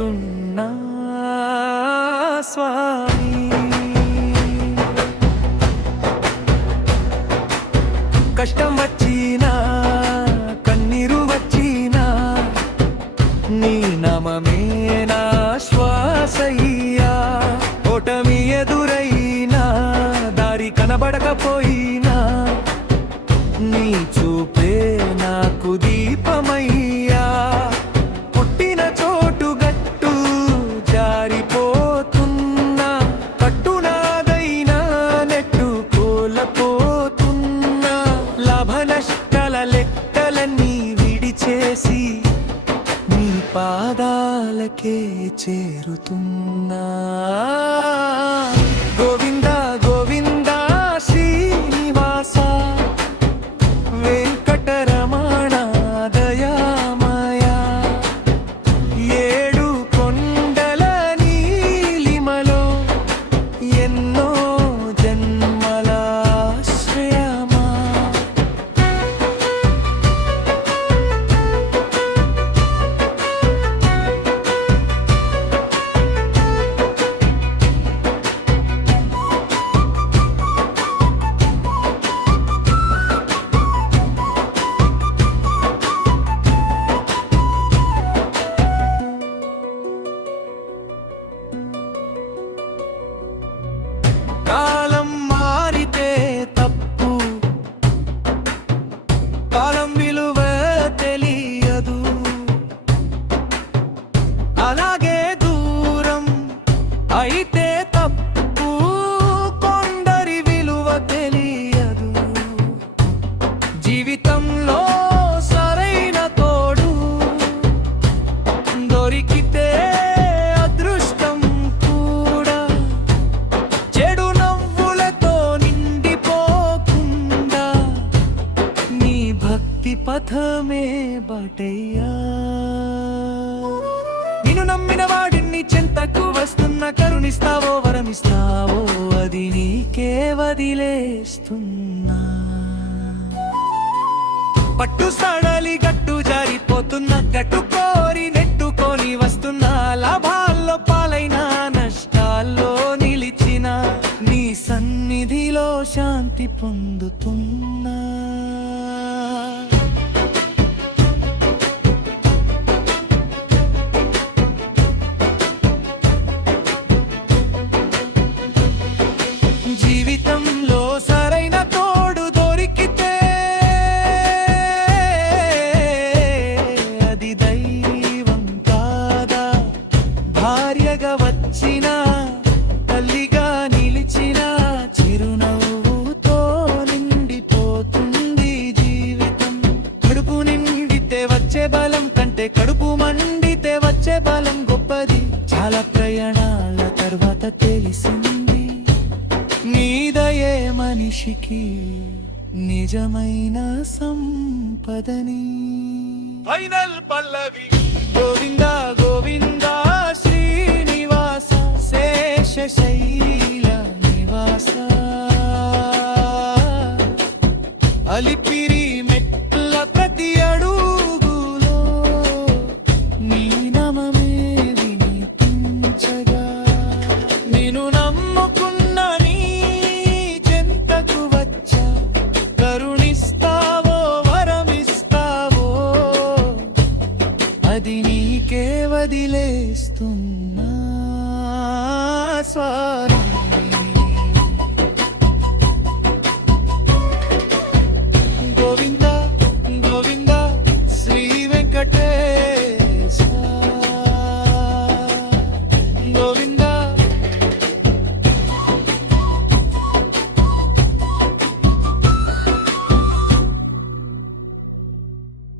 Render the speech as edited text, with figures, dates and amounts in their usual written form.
చేరుతున్నా స్వామి. కష్టం వచ్చినా కన్నీరు వచ్చినా నీ నామమే నా శ్వాసయ్యా. ఓటమి ఎదురైనా దారి కనబడకపోయినా నీ చూపే నాకు దీపమయ్యా. పుట్టిన చోటు గట్టు జారిపోతున్నా కట్టునాదైనా నెట్టు కోల్పోతున్నా. లాభ నష్టాల లెక్కలన్నీ విడిచేసి నీ పాదాలకే చేరుతున్నా. గోవింద గోవింద శ్రీనివాస వెంకటరమణ దయామయ. ఏడు కొండల నీలిమలో ఎన్నో జన్మల ఆశ్రయమా. కాలం మారితే తప్పు, కాలం విలువ తెలియదు. అలాగే దూరం అయితే తప్పు, కొందరి విలువ తెలియదు. జీవితంలో సరైన తోడు దొరికితే అదృష్టం కూడా చెడు నవ్వులతో నిండిపోకుండా నీ భక్తి పథమే బాటయ్యా. నిన్ను నమ్మిన వాడిని చెంతకు వస్తున్న కరుణిస్తావో వరమిస్తావో అది నీకే వదిలేస్తున్నా. పట్టు సడలి గట్టు జారిపోతున్న గట్టు కోరి నెట్టుకొని వస్తున్నా. లాభాల్లో పాలైన నష్టాల్లో నిలిచిన నీ సన్నిధిలో శాంతి పొందుతున్నా. జీవితంలో సరైన తోడు దొరికితే అది దైవం కాదా. భార్యగా వచ్చిన తల్లిగా నిలిచిన చిరునవ్వుతో నిండిపోతుంది జీవితం. కడుపు నిండితే వచ్చే బలం కంటే కడుపు మండితే వచ్చే బలం గొప్పది. చాలా ప్రయాణాల తర్వాత తెలిసింది నీ దయే మనిషికి నిజమైన సంపదని. ఫైనల్ పల్లవి. గోవింద గోవింద శ్రీనివాస శేషశైల నివాస. అలిపిరి